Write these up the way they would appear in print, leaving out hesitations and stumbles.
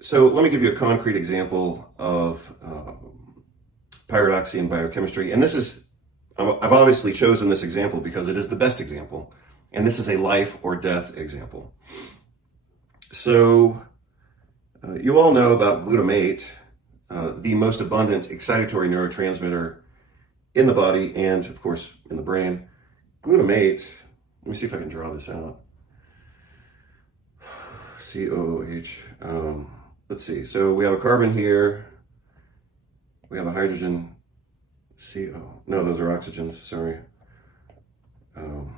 So let me give you a concrete example of pyridoxine biochemistry. And this is, I've obviously chosen this example because it is the best example. And this is a life or death example. So you all know about glutamate, the most abundant excitatory neurotransmitter in the body and, of course, in the brain. Glutamate, let me see if I can draw this out. COOH. Let's see. So we have a carbon here. We have a hydrogen. CO. No, those are oxygens. Sorry. And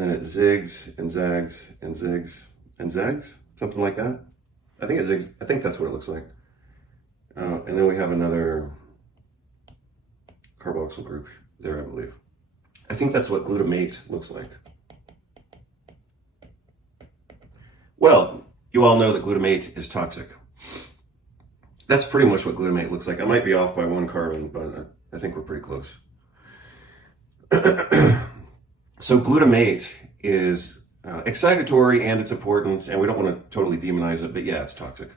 then it zigs and zags and zigs and zags, something like that. I think it zigs. I think that's what it looks like. And then we have another carboxyl group there, I believe. I think that's what glutamate looks like. Well, you all know that glutamate is toxic. That's pretty much what glutamate looks like. I might be off by one carbon, but I think we're pretty close. So glutamate is excitatory and it's important, and we don't want to totally demonize it, but yeah, it's toxic.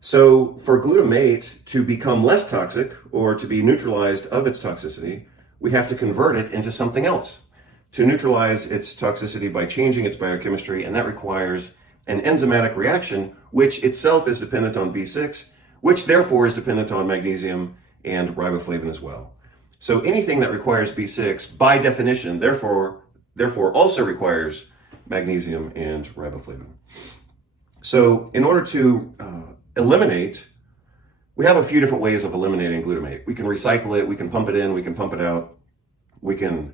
So for glutamate to become less toxic or to be neutralized of its toxicity, we have to convert it into something else to neutralize its toxicity by changing its biochemistry, and that requires an enzymatic reaction, which itself is dependent on B6, which therefore is dependent on magnesium and riboflavin as well. So anything that requires B6, by definition, therefore also requires magnesium and riboflavin. So in order to eliminate, we have a few different ways of eliminating glutamate. We can recycle it, we can pump it in, we can pump it out, we can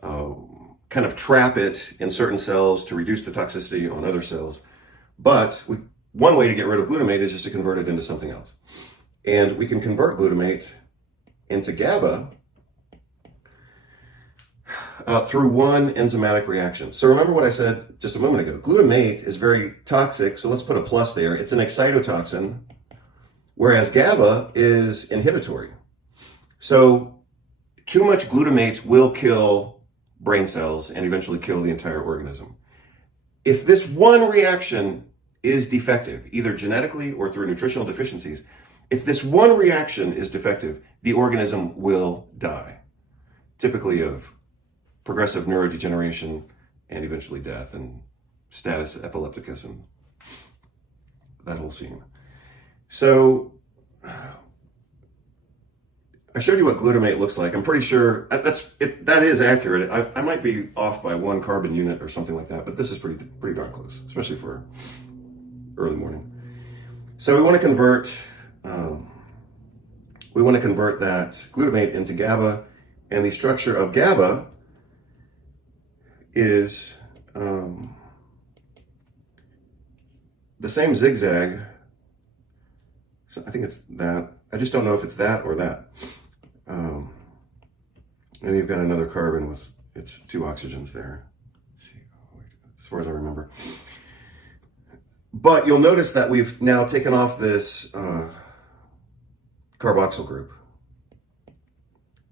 kind of trap it in certain cells to reduce the toxicity on other cells. But one way to get rid of glutamate is just to convert it into something else. And we can convert glutamate into GABA through one enzymatic reaction. So remember what I said just a moment ago. Glutamate is very toxic, so let's put a plus there. It's an excitotoxin, whereas GABA is inhibitory. So too much glutamate will kill brain cells and eventually kill the entire organism. If this one reaction is defective, either genetically or through nutritional deficiencies, if this one reaction is defective, the organism will die, typically of progressive neurodegeneration and eventually death and status epilepticus and that whole scene. So I showed you what glutamate looks like. I'm pretty sure that is accurate. I might be off by one carbon unit or something like that, but this is pretty darn close, especially for early morning. So we want to convert that glutamate into GABA, and the structure of GABA is the same zigzag. So I think it's that. I just don't know if it's that or that. And you've got another carbon with its two oxygens there, as far as I remember. But you'll notice that we've now taken off this carboxyl group.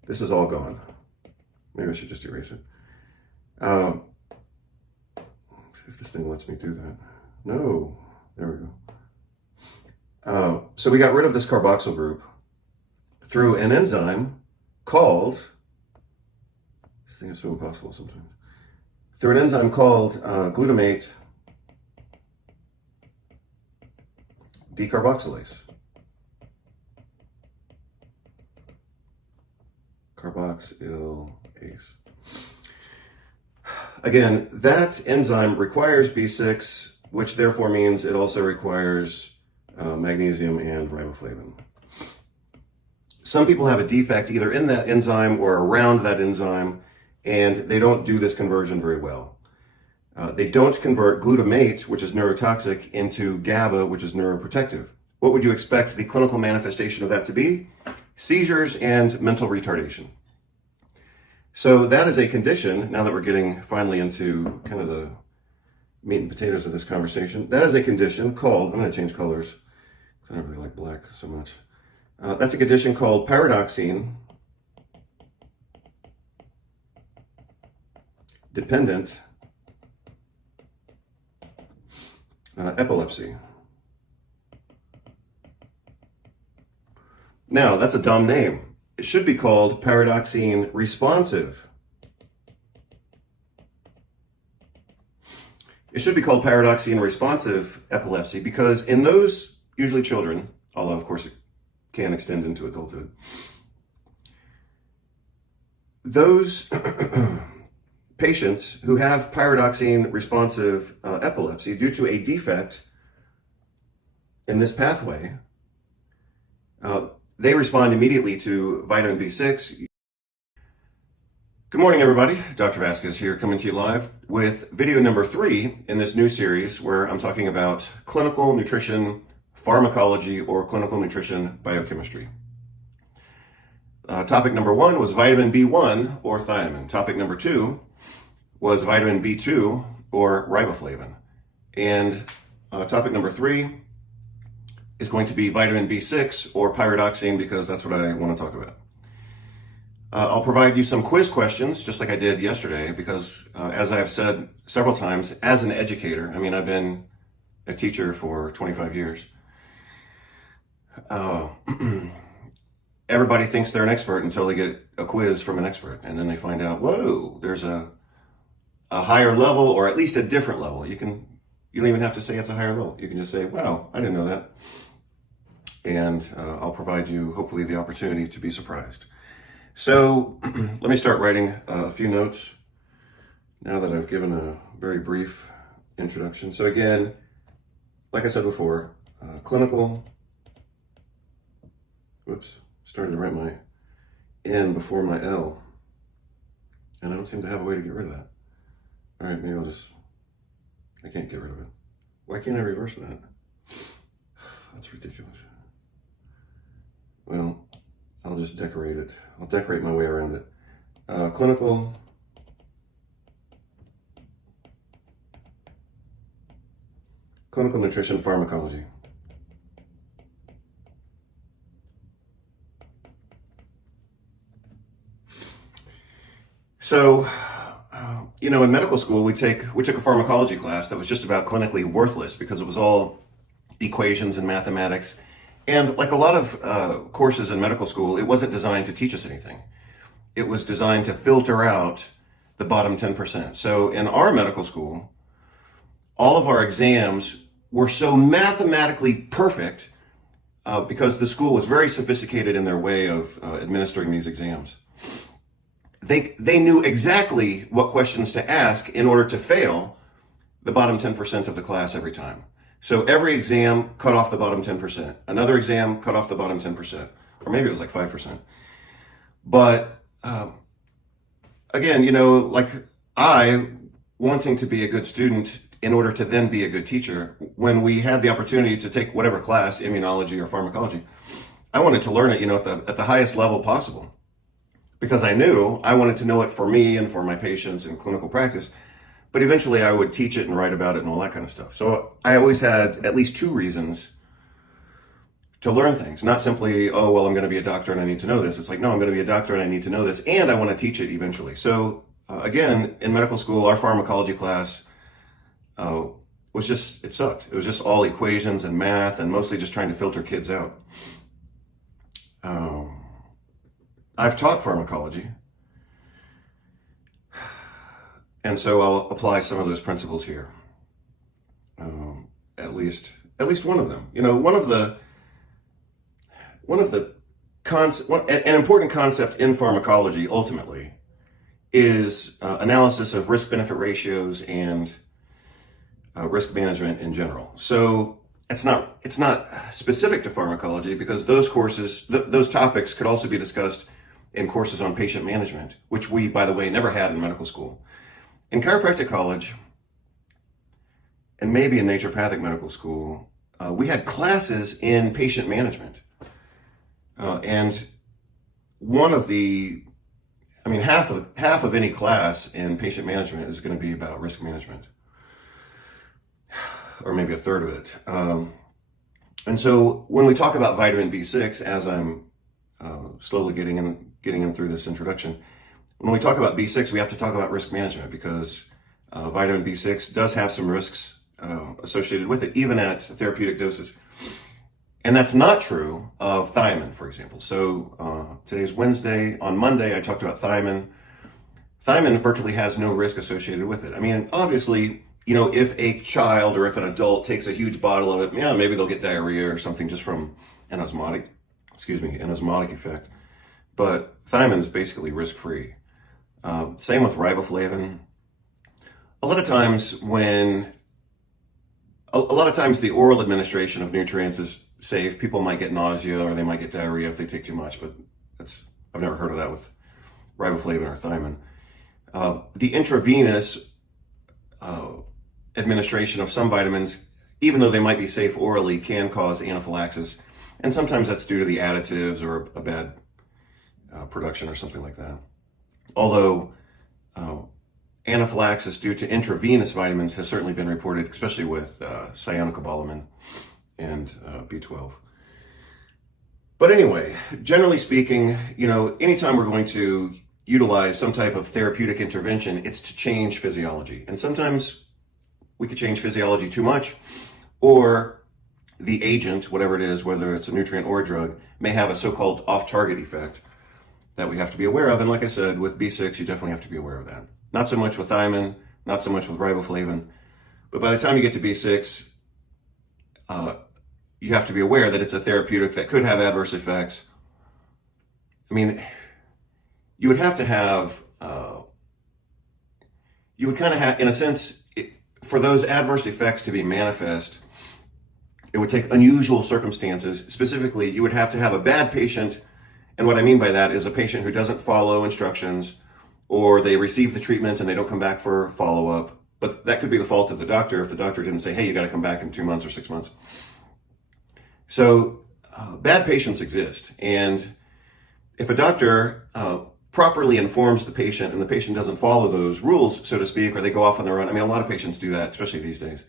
This is all gone. Maybe I should just erase it. If this thing lets me do that. No, there we go. So we got rid of this carboxyl group through an enzyme called, this thing is so impossible sometimes, through an enzyme called glutamate decarboxylase. Carboxylase. Again, that enzyme requires B6, which therefore means it also requires magnesium and riboflavin. Some people have a defect either in that enzyme or around that enzyme, and they don't do this conversion very well. They don't convert glutamate, which is neurotoxic, into GABA, which is neuroprotective. What would you expect the clinical manifestation of that to be? Seizures and mental retardation. So that is a condition, now that we're getting finally into kind of the meat and potatoes of this conversation, that is a condition called, I'm going to change colors because I don't really like black so much. That's a condition called pyridoxine dependent epilepsy. Now, that's a dumb name. It should be called pyridoxine responsive. It should be called pyridoxine responsive epilepsy because in those, usually children, although of course it can extend into adulthood, those patients who have pyridoxine responsive epilepsy due to a defect in this pathway, they respond immediately to vitamin B6. Good morning, everybody. Dr. Vasquez here, coming to you live with video number 3 in this new series where I'm talking about clinical nutrition pharmacology or clinical nutrition biochemistry. Topic number 1 was vitamin B1 or thiamine. Topic number 2 was vitamin B2 or riboflavin. And topic number 3 is going to be vitamin B6 or pyridoxine because that's what I want to talk about. I'll provide you some quiz questions just like I did yesterday because as I've said several times, as an educator, I mean, I've been a teacher for 25 years. Everybody thinks they're an expert until they get a quiz from an expert, and then they find out, whoa, there's a higher level, or at least a different level. You don't even have to say it's a higher level. You can just say, wow, I didn't know that. And I'll provide you, hopefully, the opportunity to be surprised. So let me start writing a few notes now that I've given a very brief introduction. So again, like I said before, clinical, started to write my N before my L, and I don't seem to have a way to get rid of that. All right, maybe I can't get rid of it. Why can't I reverse that? That's ridiculous. Well, I'll just decorate it. I'll decorate my way around it. Clinical nutrition pharmacology. So, in medical school, we took a pharmacology class that was just about clinically worthless because it was all equations and mathematics. And like a lot of courses in medical school, it wasn't designed to teach us anything. It was designed to filter out the bottom 10%. So in our medical school, all of our exams were so mathematically perfect because the school was very sophisticated in their way of administering these exams. They knew exactly what questions to ask in order to fail the bottom 10% of the class every time. So every exam cut off the bottom 10%. Another exam cut off the bottom 10%. Or maybe it was like 5%. But again, like I, wanting to be a good student in order to then be a good teacher, when we had the opportunity to take whatever class, immunology or pharmacology, I wanted to learn it, at the highest level possible. Because I knew I wanted to know it for me and for my patients in clinical practice. But eventually I would teach it and write about it and all that kind of stuff. So I always had at least 2 reasons to learn things. Not simply, oh, well, I'm going to be a doctor and I need to know this. It's like, no, I'm going to be a doctor and I need to know this. And I want to teach it eventually. So again, in medical school, our pharmacology class it sucked. It was just all equations and math and mostly just trying to filter kids out. I've taught pharmacology. And so I'll apply some of those principles here. At least one of them. An important concept in pharmacology ultimately is analysis of risk-benefit ratios and risk management in general. So it's not specific to pharmacology because those courses, those topics could also be discussed in courses on patient management, which we, by the way, never had in medical school. In chiropractic college, and maybe in naturopathic medical school, we had classes in patient management. And half of any class in patient management is going to be about risk management. Or maybe a third of it. And so when we talk about vitamin B6, as I'm slowly getting in through this introduction, when we talk about B6, we have to talk about risk management because vitamin B6 does have some risks associated with it, even at therapeutic doses. And that's not true of thiamine, for example. So today's Wednesday. On Monday, I talked about thiamine. Thiamine virtually has no risk associated with it. I mean, obviously, if a child or if an adult takes a huge bottle of it, yeah, maybe they'll get diarrhea or something just from an osmotic effect. But thiamine is basically risk-free. Same with riboflavin. A lot of times the oral administration of nutrients is safe. People might get nausea or they might get diarrhea if they take too much, but I've never heard of that with riboflavin or thiamine. The intravenous administration of some vitamins, even though they might be safe orally, can cause anaphylaxis. And sometimes that's due to the additives or a bad production or something like that. Although anaphylaxis due to intravenous vitamins has certainly been reported, especially with cyanocobalamin and B12. But anyway, generally speaking, anytime we're going to utilize some type of therapeutic intervention, it's to change physiology. And sometimes we could change physiology too much, or the agent, whatever it is, whether it's a nutrient or a drug, may have a so-called off-target effect that we have to be aware of. And like I said, with B6, you definitely have to be aware of that. Not so much with thiamine, not so much with riboflavin, but by the time you get to B6, you have to be aware that it's a therapeutic that could have adverse effects. I mean, you would have to have, in a sense, for those adverse effects to be manifest, it would take unusual circumstances. Specifically, you would have to have a bad patient. And what I mean by that is a patient who doesn't follow instructions, or they receive the treatment and they don't come back for follow-up. But that could be the fault of the doctor if the doctor didn't say, hey, you got to come back in 2 months or 6 months. So bad patients exist. And if a doctor properly informs the patient and the patient doesn't follow those rules, so to speak, or they go off on their own. I mean, a lot of patients do that, especially these days.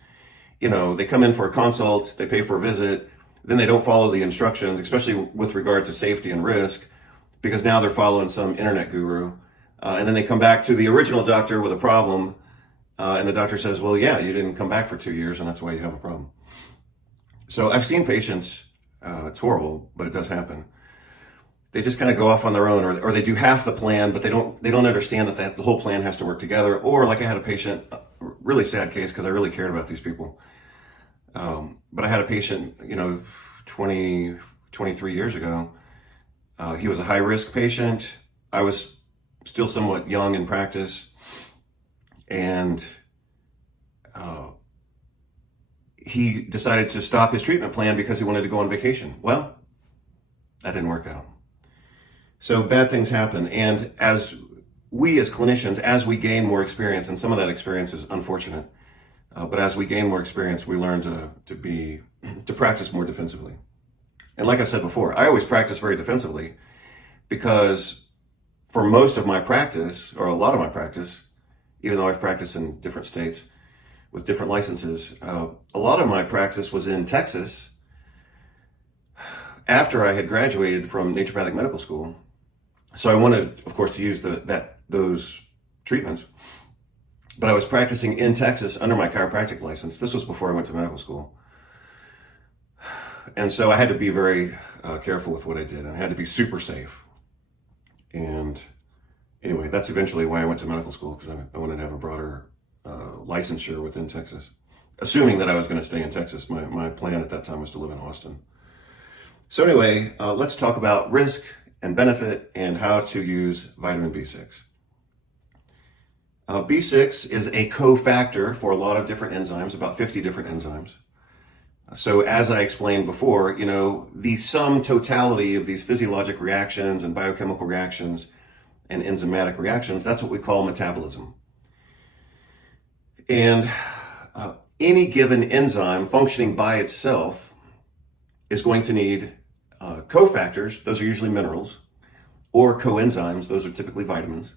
They come in for a consult, they pay for a visit, then they don't follow the instructions, especially with regard to safety and risk, because now they're following some internet guru. And then they come back to the original doctor with a problem, and the doctor says, well, yeah, you didn't come back for 2 years, and that's why you have a problem. So I've seen patients, it's horrible, but it does happen. They just kind of go off on their own, or they do half the plan, but they don't understand that the whole plan has to work together. Or like I had a patient, a really sad case because I really cared about these people. But I had a patient, 23 years ago. He was a high-risk patient. I was still somewhat young in practice. And he decided to stop his treatment plan because he wanted to go on vacation. Well, that didn't work out. So bad things happen. And as clinicians, as we gain more experience, and some of that experience is unfortunate, but as we gain more experience, we learn to practice more defensively. And like I said before, I always practice very defensively because for most of my practice, or a lot of my practice, even though I've practiced in different states with different licenses, a lot of my practice was in Texas after I had graduated from naturopathic medical school. So I wanted, of course, to use those treatments. But I was practicing in Texas under my chiropractic license. This was before I went to medical school. And so I had to be very careful with what I did. And I had to be super safe. And anyway, that's eventually why I went to medical school, because I wanted to have a broader licensure within Texas. Assuming that I was going to stay in Texas. My plan at that time was to live in Austin. So anyway, let's talk about risk and benefit and how to use vitamin B6. B6 is a cofactor for a lot of different enzymes, about 50 different enzymes. So as I explained before, the sum totality of these physiologic reactions and biochemical reactions and enzymatic reactions, that's what we call metabolism. And any given enzyme functioning by itself is going to need cofactors, those are usually minerals, or coenzymes, those are typically vitamins.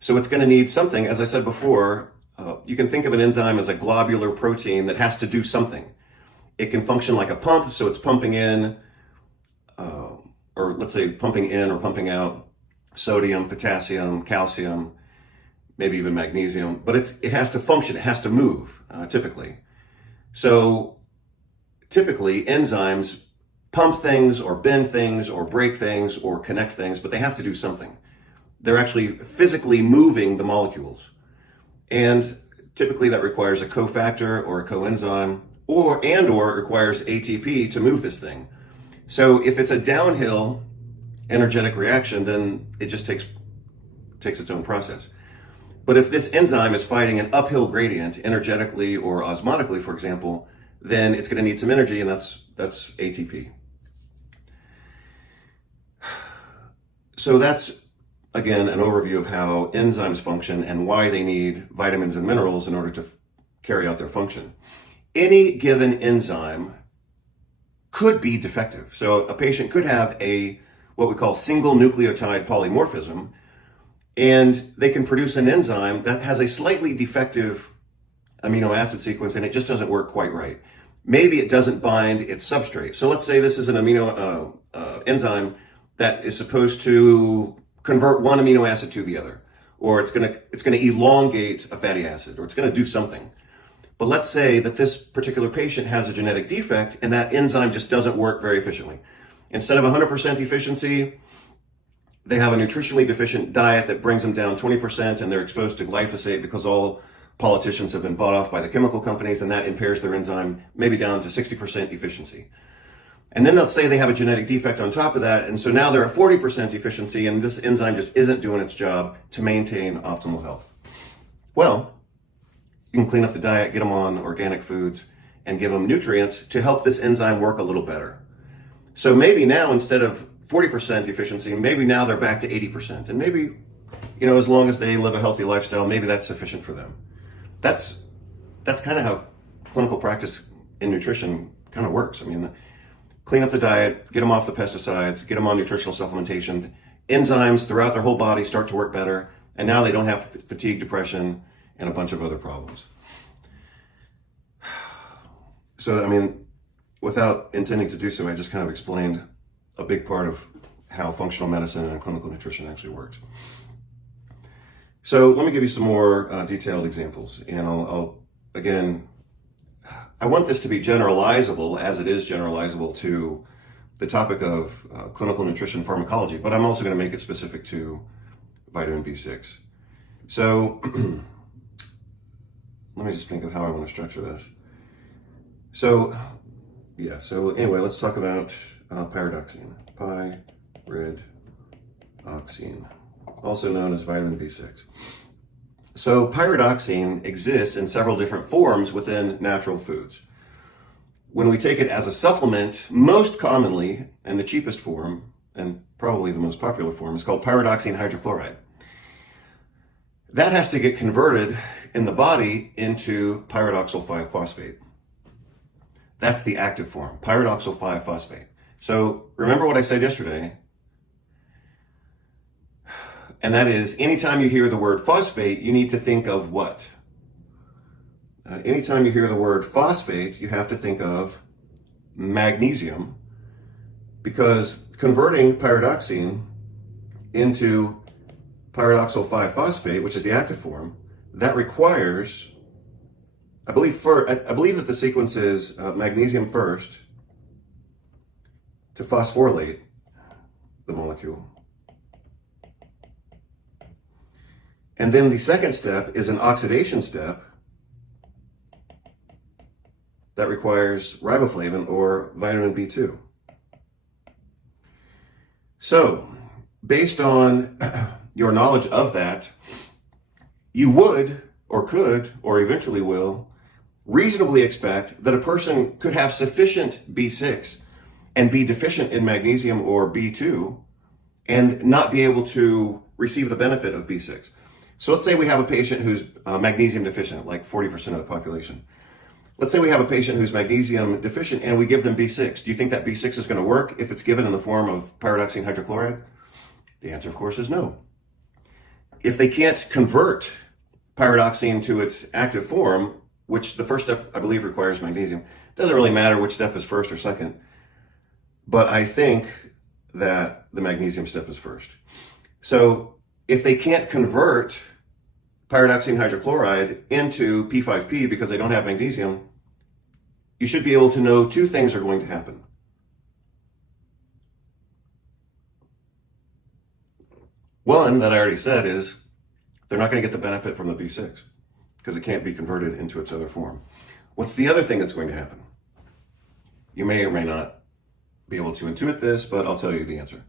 So it's going to need something, as I said before, you can think of an enzyme as a globular protein that has to do something. It can function like a pump, so it's pumping in, or let's say pumping in or pumping out sodium, potassium, calcium, maybe even magnesium, but it has to function, it has to move, typically. So typically enzymes pump things or bend things or break things or connect things, but they have to do something. They're actually physically moving the molecules. And typically that requires a cofactor or a coenzyme or it requires ATP to move this thing. So if it's a downhill energetic reaction, then it just takes its own process. But if this enzyme is fighting an uphill gradient energetically or osmotically, for example, then it's going to need some energy, and that's ATP. So that's, again, an overview of how enzymes function and why they need vitamins and minerals in order to carry out their function. Any given enzyme could be defective. So a patient could have what we call single nucleotide polymorphism, and they can produce an enzyme that has a slightly defective amino acid sequence and it just doesn't work quite right. Maybe it doesn't bind its substrate. So let's say this is an enzyme that is supposed to convert one amino acid to the other, or it's going to elongate a fatty acid, or it's going to do something. But let's say that this particular patient has a genetic defect and that enzyme just doesn't work very efficiently. Instead of 100% efficiency, they have a nutritionally deficient diet that brings them down 20%, and they're exposed to glyphosate because all politicians have been bought off by the chemical companies, and that impairs their enzyme maybe down to 60% efficiency. And then let's say they have a genetic defect on top of that, and so now they're at 40% efficiency, and this enzyme just isn't doing its job to maintain optimal health. Well, you can clean up the diet, get them on organic foods, and give them nutrients to help this enzyme work a little better. So maybe now, instead of 40% efficiency, maybe now they're back to 80%. And maybe, as long as they live a healthy lifestyle, maybe that's sufficient for them. That's kind of how clinical practice in nutrition kind of works. I mean, clean up the diet, get them off the pesticides, get them on nutritional supplementation. Enzymes throughout their whole body start to work better, and now they don't have fatigue, depression, and a bunch of other problems. So, I mean, without intending to do so, I just kind of explained a big part of how functional medicine and clinical nutrition actually works. So let me give you some more detailed examples, and I want this to be generalizable as it is generalizable to the topic of clinical nutrition pharmacology, but I'm also going to make it specific to vitamin B6. So let me just think of how I want to structure this. So anyway, let's talk about pyridoxine. Pyridoxine, also known as vitamin B6. So pyridoxine exists in several different forms within natural foods. When we take it as a supplement, most commonly, and the cheapest form, and probably the most popular form, is called pyridoxine hydrochloride. That has to get converted in the body into pyridoxal 5-phosphate. That's the active form, pyridoxal 5-phosphate. So remember what I said yesterday, and that is anytime you hear the word phosphate, you need to think of what? Anytime you hear the word phosphate, you have to think of magnesium, because converting pyridoxine into pyridoxal 5-phosphate, which is the active form, that requires, I believe that the sequence is magnesium first to phosphorylate the molecule. And then the second step is an oxidation step that requires riboflavin or vitamin B2. So, based on your knowledge of that, you would, or could, or eventually will, reasonably expect that a person could have sufficient B6 and be deficient in magnesium or B2 and not be able to receive the benefit of B6. So let's say we have a patient who's magnesium deficient, like 40% of the population. Let's say we have a patient who's magnesium deficient and we give them B6. Do you think that B6 is going to work if it's given in the form of pyridoxine hydrochloride? The answer, of course, is no. If they can't convert pyridoxine to its active form, which the first step, I believe, requires magnesium, it doesn't really matter which step is first or second, but I think that the magnesium step is first. So if they can't convert pyridoxine hydrochloride into P5P because they don't have magnesium, you should be able to know two things are going to happen. One that I already said is they're not going to get the benefit from the B6 because it can't be converted into its other form. What's the other thing that's going to happen? You may or may not be able to intuit this, but I'll tell you the answer.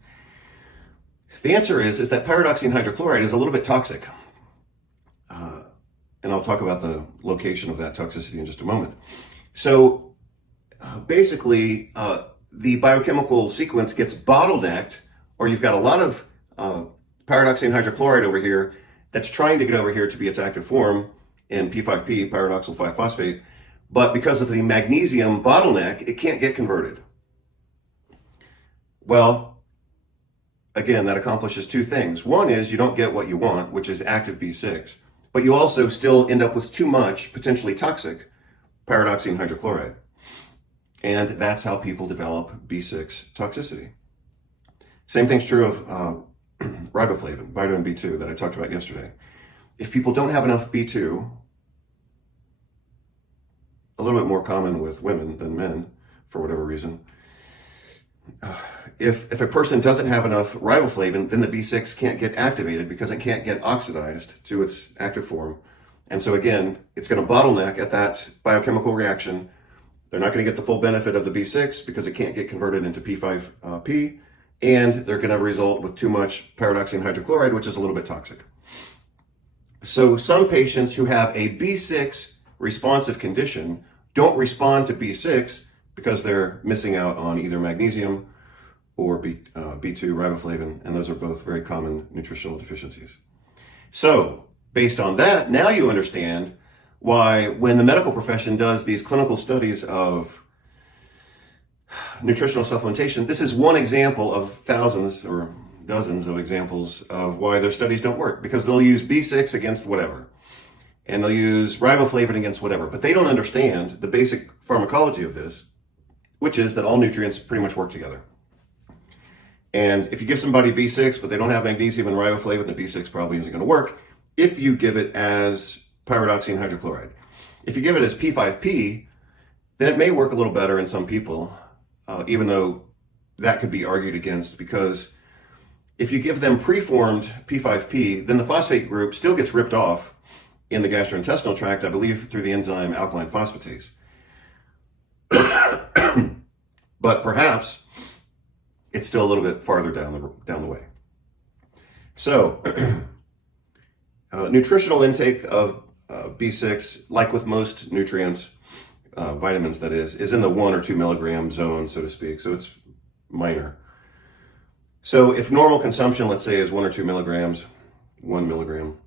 The answer is that pyridoxine hydrochloride is a little bit toxic. And I'll talk about the location of that toxicity in just a moment. So basically, the biochemical sequence gets bottlenecked, or you've got a lot of pyridoxine hydrochloride over here that's trying to get over here to be its active form in P5P, pyridoxal 5-phosphate, but because of the magnesium bottleneck, it can't get converted. Well, again, that accomplishes two things. One is you don't get what you want, which is active B6, but you also still end up with too much potentially toxic pyridoxine hydrochloride. And that's how people develop B6 toxicity. Same thing's true of riboflavin, vitamin B2 that I talked about yesterday. If people don't have enough B2, a little bit more common with women than men for whatever reason, if a person doesn't have enough riboflavin, then the B6 can't get activated because it can't get oxidized to its active form. And so again, it's going to bottleneck at that biochemical reaction. They're not going to get the full benefit of the B6 because it can't get converted into P5P, and they're going to result with too much pyridoxine hydrochloride, which is a little bit toxic. So some patients who have a B6 responsive condition don't respond to B6 because they're missing out on either magnesium or B2 riboflavin, and those are both very common nutritional deficiencies. So based on that, now you understand why when the medical profession does these clinical studies of nutritional supplementation, this is one example of thousands or dozens of examples of why their studies don't work, because they'll use B6 against whatever, and they'll use riboflavin against whatever, but they don't understand the basic pharmacology of this, which is that all nutrients pretty much work together. And if you give somebody B6, but they don't have magnesium and riboflavin, the B6 probably isn't going to work if you give it as pyridoxine hydrochloride. If you give it as P5P, then it may work a little better in some people, even though that could be argued against, because if you give them preformed P5P, then the phosphate group still gets ripped off in the gastrointestinal tract, I believe through the enzyme alkaline phosphatase. But perhaps it's still a little bit farther down the way. So nutritional intake of B6, like with most nutrients, vitamins that is in the 1 or 2 milligram zone, so to speak. So it's minor. So if normal consumption, let's say, is 1 or 2 milligrams, 1 milligram,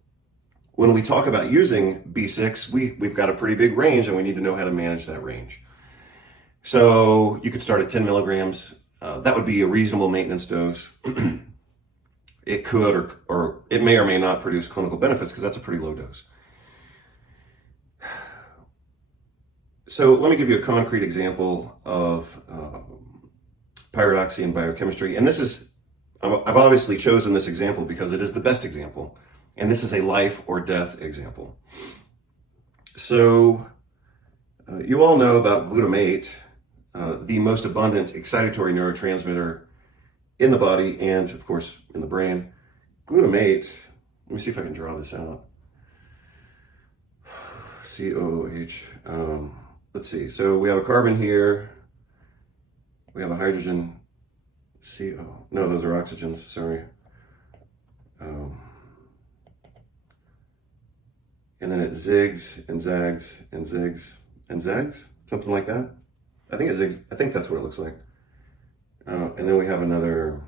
when we talk about using B6, we've got a pretty big range, and we need to know how to manage that range. So you could start at 10 milligrams. That would be a reasonable maintenance dose. It could or it may or may not produce clinical benefits because that's a pretty low dose. So let me give you a concrete example of pyridoxine biochemistry. And this is, I've obviously chosen this example because it is the best example. And this is a life or death example. So you all know about glutamate, the most abundant excitatory neurotransmitter in the body and, of course, in the brain. Glutamate, let me see if I can draw this out. COOH. Let's see. So we have a carbon here. We have a hydrogen. CO. No, those are oxygens. Sorry. And then it zigs and zags and zigs and zags, something like that. I think it zigs. I think that's what it looks like. And then we have another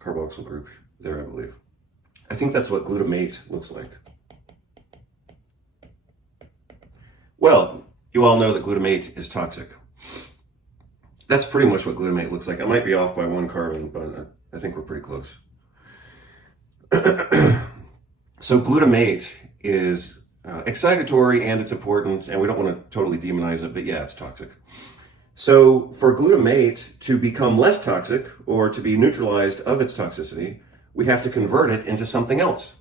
carboxyl group there, I believe. I think that's what glutamate looks like. Well, you all know that glutamate is toxic. That's pretty much what glutamate looks like. I might be off by 1 carbon, but I think we're pretty close. So glutamate is excitatory and it's important, and we don't want to totally demonize it, but yeah, it's toxic. So for glutamate to become less toxic or to be neutralized of its toxicity, we have to convert it into something else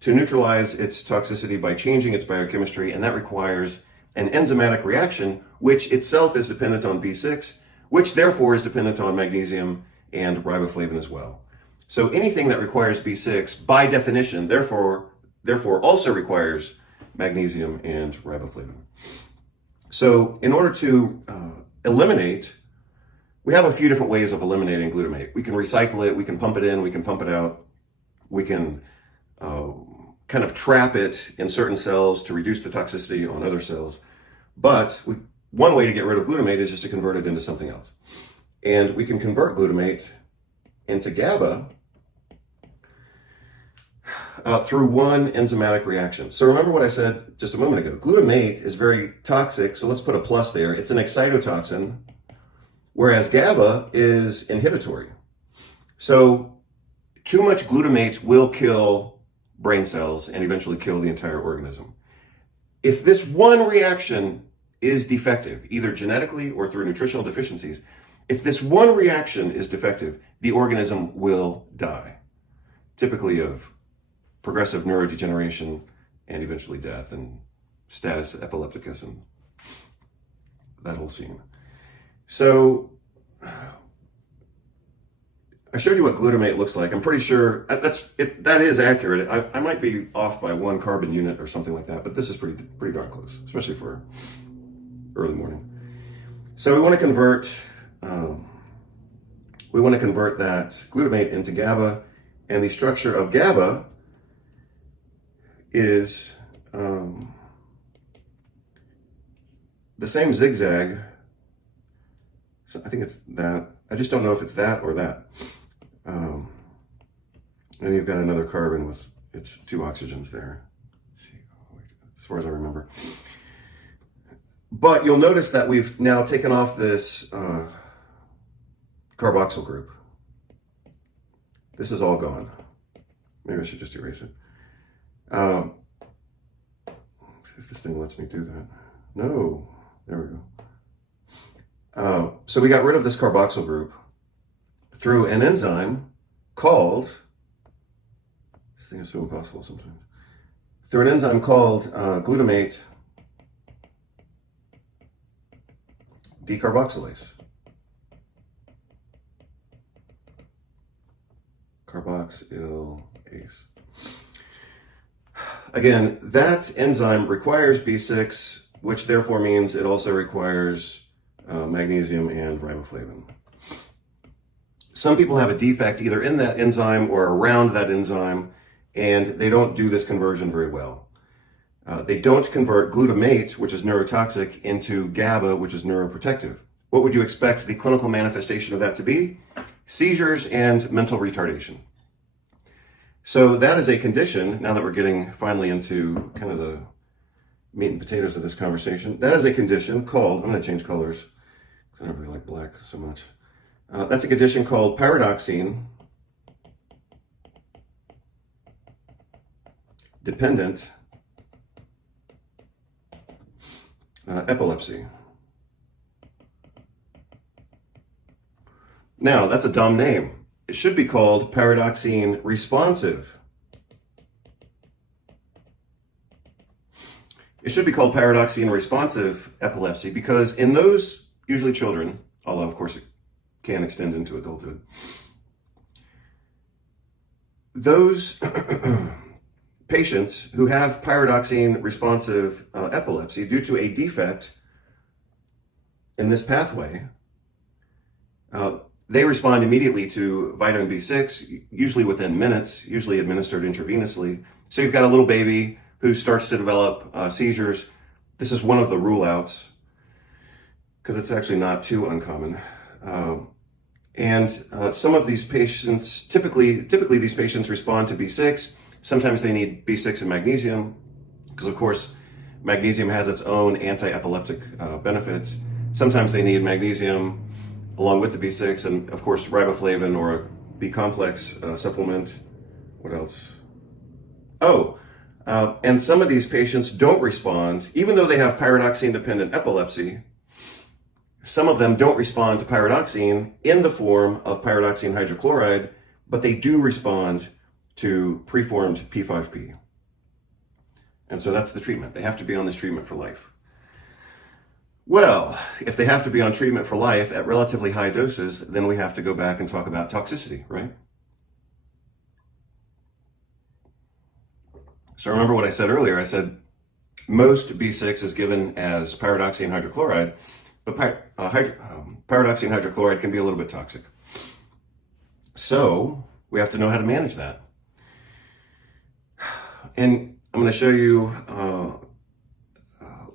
to neutralize its toxicity by changing its biochemistry, and that requires an enzymatic reaction, which itself is dependent on B6, which therefore is dependent on magnesium and riboflavin as well. So anything that requires B6, by definition, therefore also requires magnesium and riboflavin. So in order to eliminate, we have a few different ways of eliminating glutamate. We can recycle it, we can pump it in, we can pump it out, we can kind of trap it in certain cells to reduce the toxicity on other cells. But one way to get rid of glutamate is just to convert it into something else. And we can convert glutamate into GABA through one enzymatic reaction. So remember what I said just a moment ago. Glutamate is very toxic, so let's put a plus there. It's an excitotoxin, whereas GABA is inhibitory. So too much glutamate will kill brain cells and eventually kill the entire organism. If this one reaction is defective, either genetically or through nutritional deficiencies, if this one reaction is defective, the organism will die, typically of progressive neurodegeneration and eventually death and status epilepticus and that whole scene. So I showed you what glutamate looks like. I'm pretty sure that is accurate. I might be off by 1 carbon unit or something like that, but this is pretty darn close, especially for early morning. So we want to convert that glutamate into GABA, and the structure of GABA is the same zigzag. So I think it's that. I just don't know if it's that or that. And you've got another carbon with its 2 oxygens there. Let's see, as far as I remember. But you'll notice that we've now taken off this carboxyl group. This is all gone. Maybe I should just erase it. If this thing lets me do that. No, there we go. So we got rid of this carboxyl group through an enzyme called, this thing is so impossible sometimes, through an enzyme called glutamate decarboxylase. Carboxylase. Again, that enzyme requires B6, which therefore means it also requires magnesium and riboflavin. Some people have a defect either in that enzyme or around that enzyme, and they don't do this conversion very well. They don't convert glutamate, which is neurotoxic, into GABA, which is neuroprotective. What would you expect the clinical manifestation of that to be? Seizures and mental retardation. So that is a condition, now that we're getting finally into kind of the meat and potatoes of this conversation, that is a condition called, I'm going to change colors because I don't really like black so much. That's a condition called pyridoxine dependent epilepsy. Now, that's a dumb name. It should be called pyridoxine responsive. It should be called pyridoxine responsive epilepsy because in those, usually children, although of course it can extend into adulthood, those patients who have pyridoxine responsive epilepsy due to a defect in this pathway, they respond immediately to vitamin B6, usually within minutes, usually administered intravenously. So you've got a little baby who starts to develop seizures. This is one of the rule outs because it's actually not too uncommon. And some of these patients, typically these patients respond to B6. Sometimes they need B6 and magnesium because of course magnesium has its own anti-epileptic benefits. Sometimes they need magnesium along with the B6 and of course riboflavin or a B-complex supplement. What else? And some of these patients don't respond, even though they have pyridoxine-dependent epilepsy. Some of them don't respond to pyridoxine in the form of pyridoxine hydrochloride, but they do respond to preformed P5P. And so that's the treatment. They have to be on this treatment for life. Well, if they have to be on treatment for life at relatively high doses, then we have to go back and talk about toxicity, right? So remember what I said earlier. I said most B6 is given as pyridoxine hydrochloride, but pyridoxine hydrochloride can be a little bit toxic. So we have to know how to manage that. And I'm going to show you,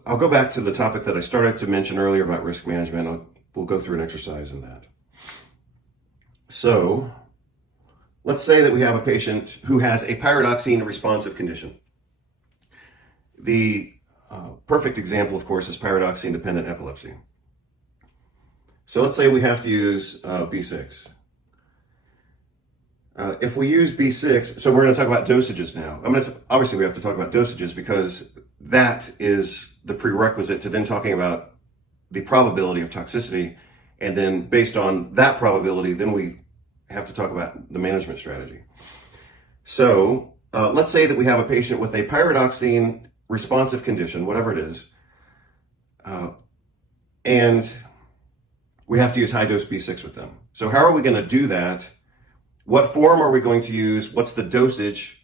I'll go back to the topic that I started to mention earlier about risk management. We'll go through an exercise in that. So let's say that we have a patient who has a pyridoxine responsive condition. The perfect example, of course, is pyridoxine dependent epilepsy. So let's say we have to use B6. If we use B6, so we're going to talk about dosages now. Obviously we have to talk about dosages because that is the prerequisite to then talking about the probability of toxicity. And then based on that probability, then we have to talk about the management strategy. So let's say that we have a patient with a pyridoxine responsive condition, whatever it is, and we have to use high dose B6 with them. So how are we going to do that? What form are we going to use? What's the dosage?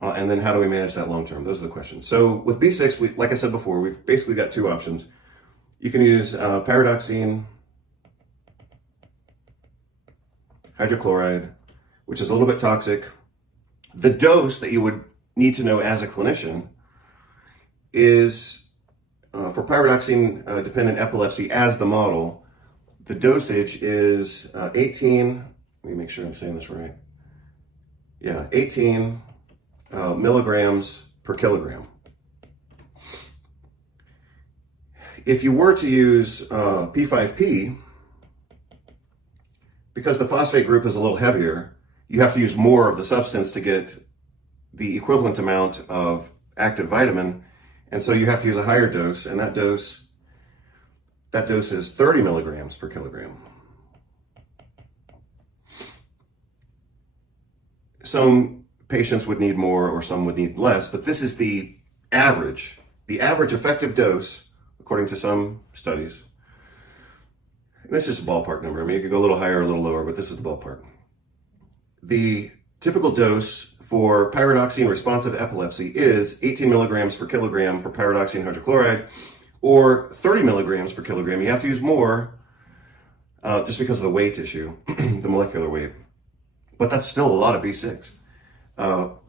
And then how do we manage that long term? Those are the questions. So with B6, like I said before, we've basically got two options. You can use pyridoxine hydrochloride, which is a little bit toxic. The dose that you would need to know as a clinician is for pyridoxine dependent epilepsy as the model. The dosage is 18. Let me make sure I'm saying this right. Yeah, 18 milligrams per kilogram. If you were to use P5P, because the phosphate group is a little heavier, you have to use more of the substance to get the equivalent amount of active vitamin. And so you have to use a higher dose, and that dose is 30 milligrams per kilogram. Some patients would need more or some would need less, but this is the average effective dose, according to some studies. And this is a ballpark number. I mean, you could go a little higher or a little lower, but this is the ballpark. The typical dose for pyridoxine responsive epilepsy is 18 milligrams per kilogram for pyridoxine hydrochloride, or 30 milligrams per kilogram. You have to use more just because of the weight issue, the molecular weight. But that's still a lot of B6. Now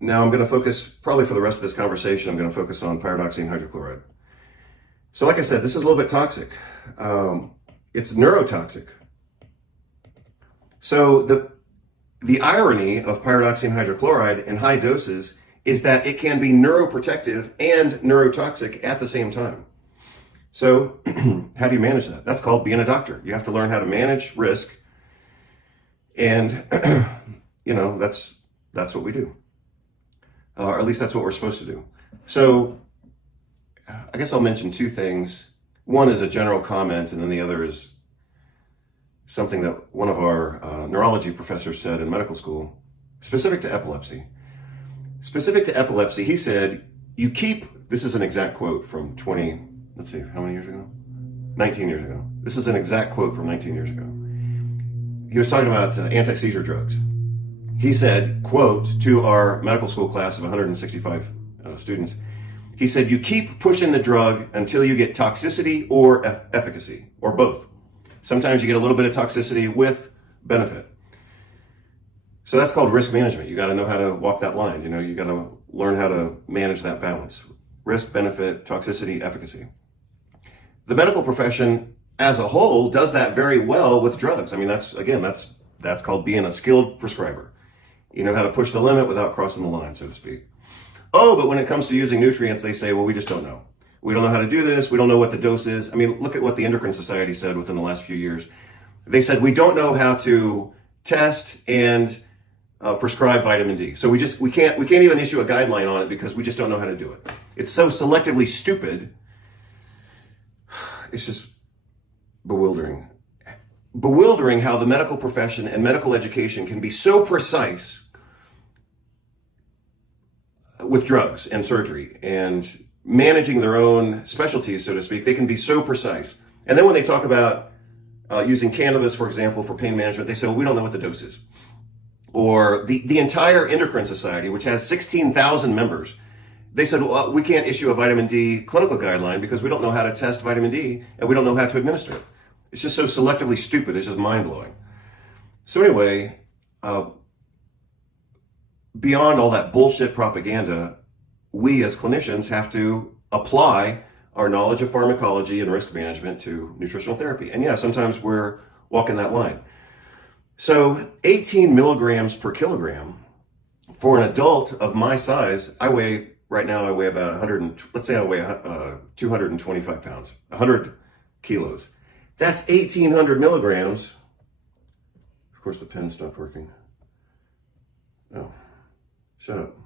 I'm going to focus, probably for the rest of this conversation, I'm going to focus on pyridoxine hydrochloride. So like I said, this is a little bit toxic. It's neurotoxic. So the irony of pyridoxine hydrochloride in high doses is that it can be neuroprotective and neurotoxic at the same time. So how do you manage that? That's called being a doctor. You have to learn how to manage risk. And, that's what we do. Or at least that's what we're supposed to do. So I guess I'll mention two things. One is a general comment, and then the other is something that one of our neurology professors said in medical school, specific to epilepsy. Specific to epilepsy, he said, this is an exact quote from how many years ago? 19 years ago. This is an exact quote from 19 years ago. He was talking about anti-seizure drugs. He said, quote, to our medical school class of 165 students, he said, you keep pushing the drug until you get toxicity or efficacy, or both. Sometimes you get a little bit of toxicity with benefit. So that's called risk management. You got to know how to walk that line. You got to learn how to manage that balance. Risk, benefit, toxicity, efficacy. The medical profession as a whole does that very well with drugs. I mean, that's called being a skilled prescriber. You know how to push the limit without crossing the line, so to speak. Oh, but when it comes to using nutrients, they say, well, we just don't know. We don't know how to do this. We don't know what the dose is. I mean, look at what the Endocrine Society said within the last few years. They said, we don't know how to test and prescribe vitamin D. So we can't even issue a guideline on it because we just don't know how to do it. It's so selectively stupid. It's just bewildering. Bewildering how the medical profession and medical education can be so precise with drugs and surgery. And managing their own specialties, so to speak. They can be so precise. And then when they talk about using cannabis, for example, for pain management, they say, well, we don't know what the dose is. Or the entire Endocrine Society, which has 16,000 members, they said, well, we can't issue a vitamin D clinical guideline because we don't know how to test vitamin D and we don't know how to administer it. It's just so selectively stupid. It's just mind-blowing. So anyway, beyond all that bullshit propaganda, we as clinicians have to apply our knowledge of pharmacology and risk management to nutritional therapy. And yeah, sometimes we're walking that line. So 18 milligrams per kilogram for an adult of my size, right now I weigh about 100, let's say I weigh 225 pounds, 100 kilos. That's 1,800 milligrams. Of course, the pen stopped working. Oh, shut up.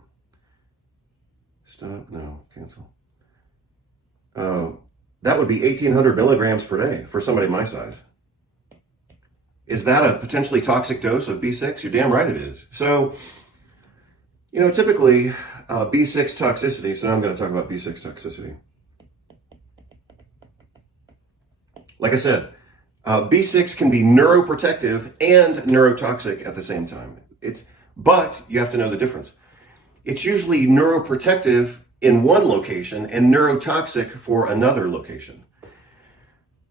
Stop, no, cancel. That would be 1,800 milligrams per day for somebody my size. Is that a potentially toxic dose of B6? You're damn right it is. So, typically B6 toxicity, so now I'm going to talk about B6 toxicity. Like I said, B6 can be neuroprotective and neurotoxic at the same time. But you have to know the difference. It's usually neuroprotective in one location and neurotoxic for another location.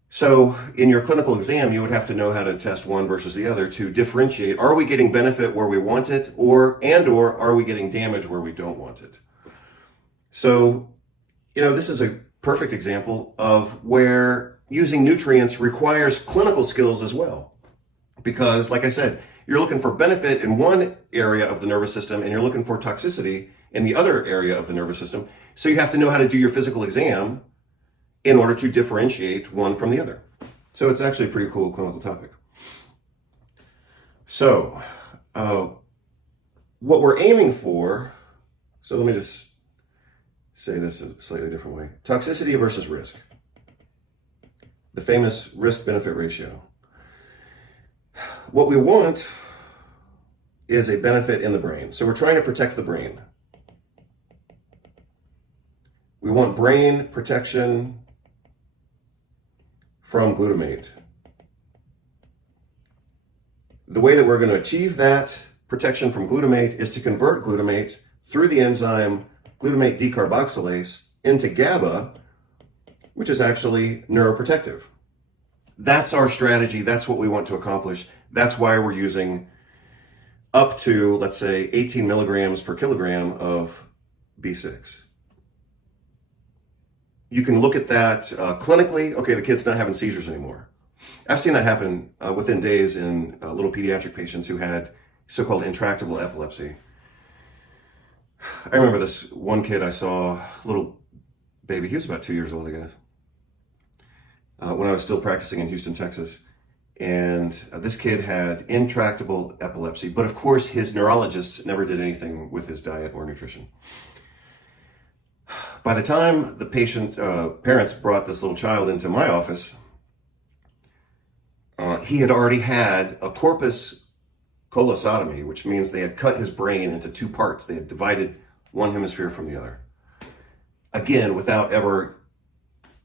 So in your clinical exam, you would have to know how to test one versus the other to differentiate. Are we getting benefit where we want it, or are we getting damage where we don't want it? So, this is a perfect example of where using nutrients requires clinical skills as well. Because, like I said, you're looking for benefit in one area of the nervous system and you're looking for toxicity in the other area of the nervous system. So you have to know how to do your physical exam in order to differentiate one from the other. So it's actually a pretty cool clinical topic. So what we're aiming for, so let me just say this a slightly different way. Toxicity versus risk. The famous risk-benefit ratio. What we want is a benefit in the brain. So we're trying to protect the brain. We want brain protection from glutamate. The way that we're going to achieve that protection from glutamate is to convert glutamate through the enzyme glutamate decarboxylase into GABA, which is actually neuroprotective. That's our strategy. That's what we want to accomplish. That's why we're using up to, let's say, 18 milligrams per kilogram of B6. You can look at that clinically. Okay, the kid's not having seizures anymore. I've seen that happen within days in little pediatric patients who had so-called intractable epilepsy. I remember this one kid I saw, little baby, he was about 2 years old, I guess, when I was still practicing in Houston, Texas. And this kid had intractable epilepsy, but of course his neurologists never did anything with his diet or nutrition. By the time the parents brought this little child into my office, he had already had a corpus callosatomy, which means they had cut his brain into two parts. They had divided one hemisphere from the other. Again, without ever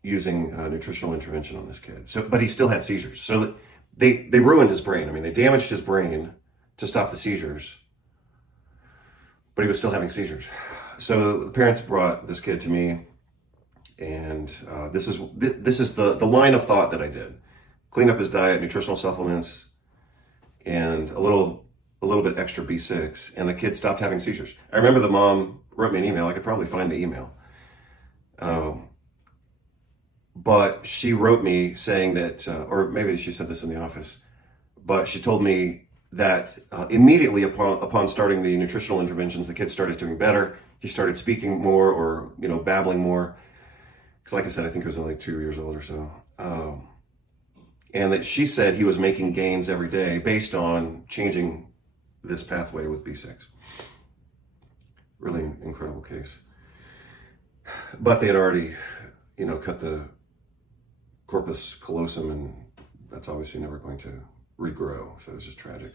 using nutritional intervention on this kid. But he still had seizures. So they ruined his brain. I mean, they damaged his brain to stop the seizures, but he was still having seizures. So the parents brought this kid to me, and this is the line of thought that I did: clean up his diet, nutritional supplements, and a little bit extra B6, and the kid stopped having seizures. I remember the mom wrote me an email. I could probably find the email, but she wrote me saying that, or maybe she said this in the office, but she told me that immediately upon starting the nutritional interventions, the kid started doing better. He started speaking more, or babbling more. Because, like I said, I think he was only 2 years old or so. And that she said he was making gains every day based on changing this pathway with B6. Really incredible case. But they had already, cut the corpus callosum, and that's obviously never going to regrow. So it's just tragic.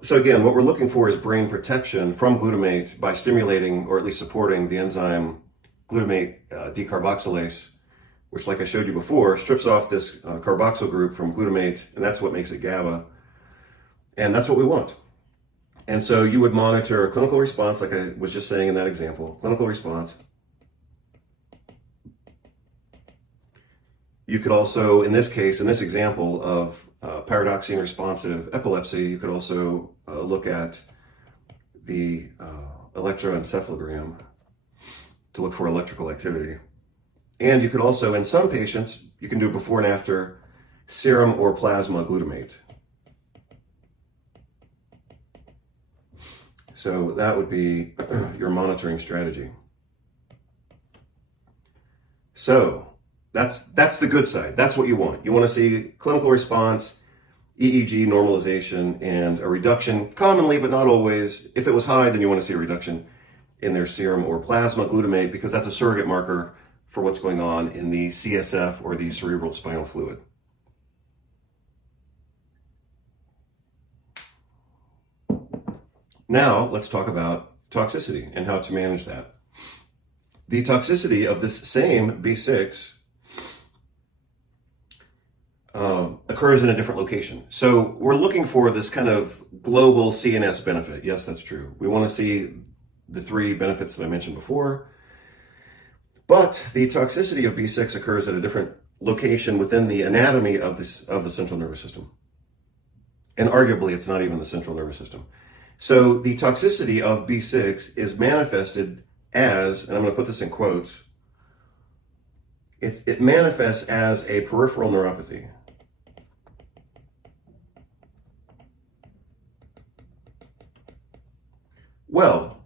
So again, what we're looking for is brain protection from glutamate by stimulating, or at least supporting, the enzyme glutamate decarboxylase, which, like I showed you before, strips off this carboxyl group from glutamate, and that's what makes it GABA. And that's what we want. And so you would monitor a clinical response, like I was just saying in that example, clinical response. You could also, in this case, in this example of pyridoxine responsive epilepsy, you could also look at the electroencephalogram to look for electrical activity. And you could also, in some patients, you can do before and after serum or plasma glutamate. So that would be your monitoring strategy. So that's the good side. That's what you want. You want to see clinical response, EEG normalization, and a reduction, commonly but not always. If it was high, then you want to see a reduction in their serum or plasma glutamate, because that's a surrogate marker for what's going on in the CSF or the cerebral spinal fluid. Now, let's talk about toxicity and how to manage that. The toxicity of this same B6 occurs in a different location. So we're looking for this kind of global CNS benefit. Yes, that's true. We want to see the three benefits that I mentioned before. But the toxicity of B6 occurs at a different location within the anatomy of the central nervous system. And arguably, it's not even the central nervous system. So the toxicity of B6 is manifested as, and I'm going to put this in quotes, it manifests as a peripheral neuropathy. Well,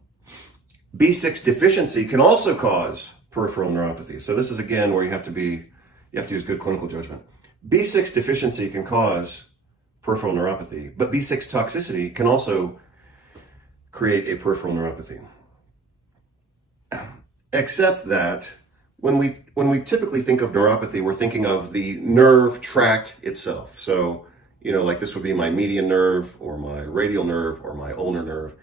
B6 deficiency can also cause peripheral neuropathy. So this is again where you have to use good clinical judgment. B6 deficiency can cause peripheral neuropathy, but B6 toxicity can also create a peripheral neuropathy. Except that when we typically think of neuropathy, we're thinking of the nerve tract itself. So, like this would be my median nerve or my radial nerve or my ulnar nerve.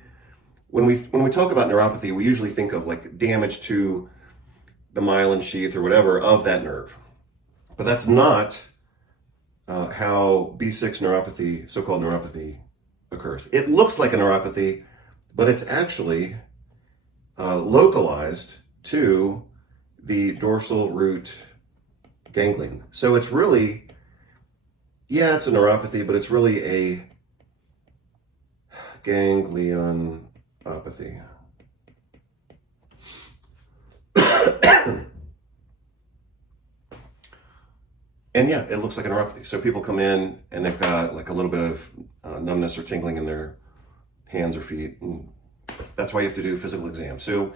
When we talk about neuropathy, we usually think of like damage to the myelin sheath or whatever of that nerve. But that's not how B6 neuropathy, so-called neuropathy, occurs. It looks like a neuropathy, but it's actually localized to the dorsal root ganglion. So it's really, it's a neuropathy, but it's really a ganglionopathy. And it looks like a neuropathy. So people come in and they've got like a little bit of numbness or tingling in their hands or feet. And that's why you have to do a physical exam. So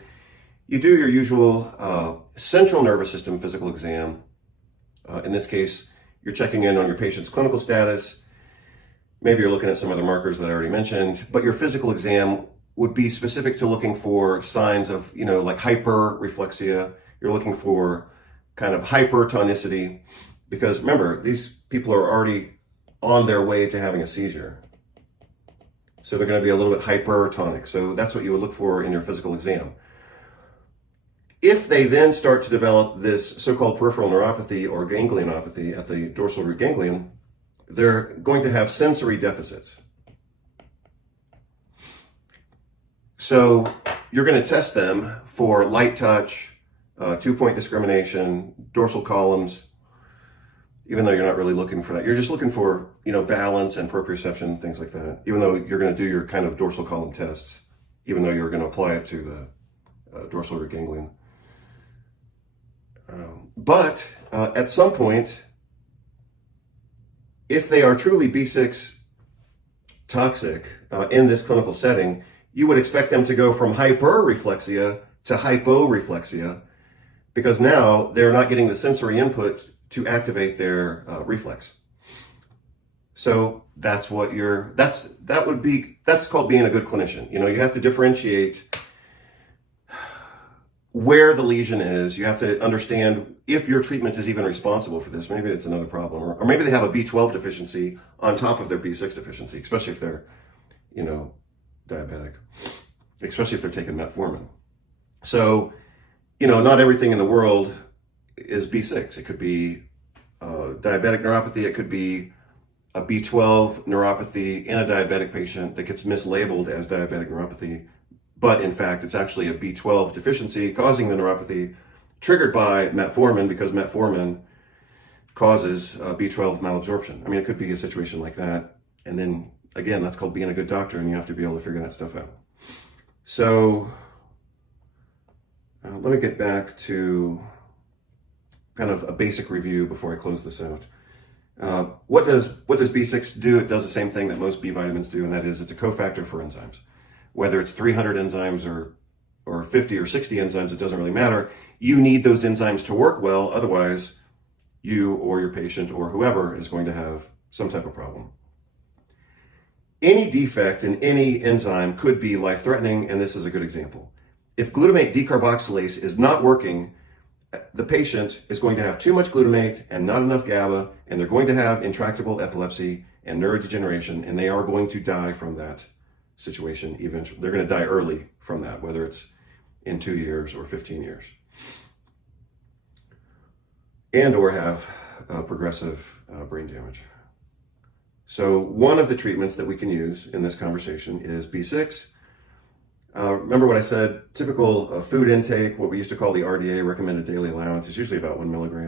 you do your usual central nervous system physical exam. In this case, you're checking in on your patient's clinical status. Maybe you're looking at some other markers that I already mentioned, but your physical exam would be specific to looking for signs of, like hyperreflexia. You're looking for kind of hypertonicity, because remember, these people are already on their way to having a seizure. So they're going to be a little bit hypertonic. So that's what you would look for in your physical exam. If they then start to develop this so-called peripheral neuropathy or ganglionopathy at the dorsal root ganglion, they're going to have sensory deficits. So you're going to test them for light touch, 2-point discrimination, dorsal columns, even though you're not really looking for that. You're just looking for, balance and proprioception, things like that, even though you're going to do your kind of dorsal column tests, even though you're going to apply it to the dorsal root ganglion. But at some point, if they are truly B6 toxic in this clinical setting, you would expect them to go from hyperreflexia to hyporeflexia, because now they're not getting the sensory input to activate their reflex. So that's called being a good clinician. You have to differentiate where the lesion is. You have to understand if your treatment is even responsible for this. Maybe it's another problem, or maybe they have a B12 deficiency on top of their B6 deficiency, especially if they're, diabetic, especially if they're taking metformin. So not everything in the world is B6. It could be diabetic neuropathy. It could be a B12 neuropathy in a diabetic patient that gets mislabeled as diabetic neuropathy, but in fact, it's actually a B12 deficiency causing the neuropathy triggered by metformin, because metformin causes B12 malabsorption. I mean, it could be a situation like that. And then again, that's called being a good doctor, and you have to be able to figure that stuff out. So let me get back to kind of a basic review before I close this out. What does B6 do? It does the same thing that most B vitamins do, and that is it's a cofactor for enzymes. Whether it's 300 enzymes or 50 or 60 enzymes, it doesn't really matter. You need those enzymes to work well, otherwise you or your patient or whoever is going to have some type of problem. Any defect in any enzyme could be life-threatening, and this is a good example. If glutamate decarboxylase is not working, the patient is going to have too much glutamate and not enough GABA, and they're going to have intractable epilepsy and neurodegeneration, and they are going to die from that situation eventually. They're going to die early from that, whether it's in 2 years or 15 years. And or have progressive brain damage. So one of the treatments that we can use in this conversation is B6. Remember what I said, typical food intake, what we used to call the RDA, recommended daily allowance, is usually about 1 milligram.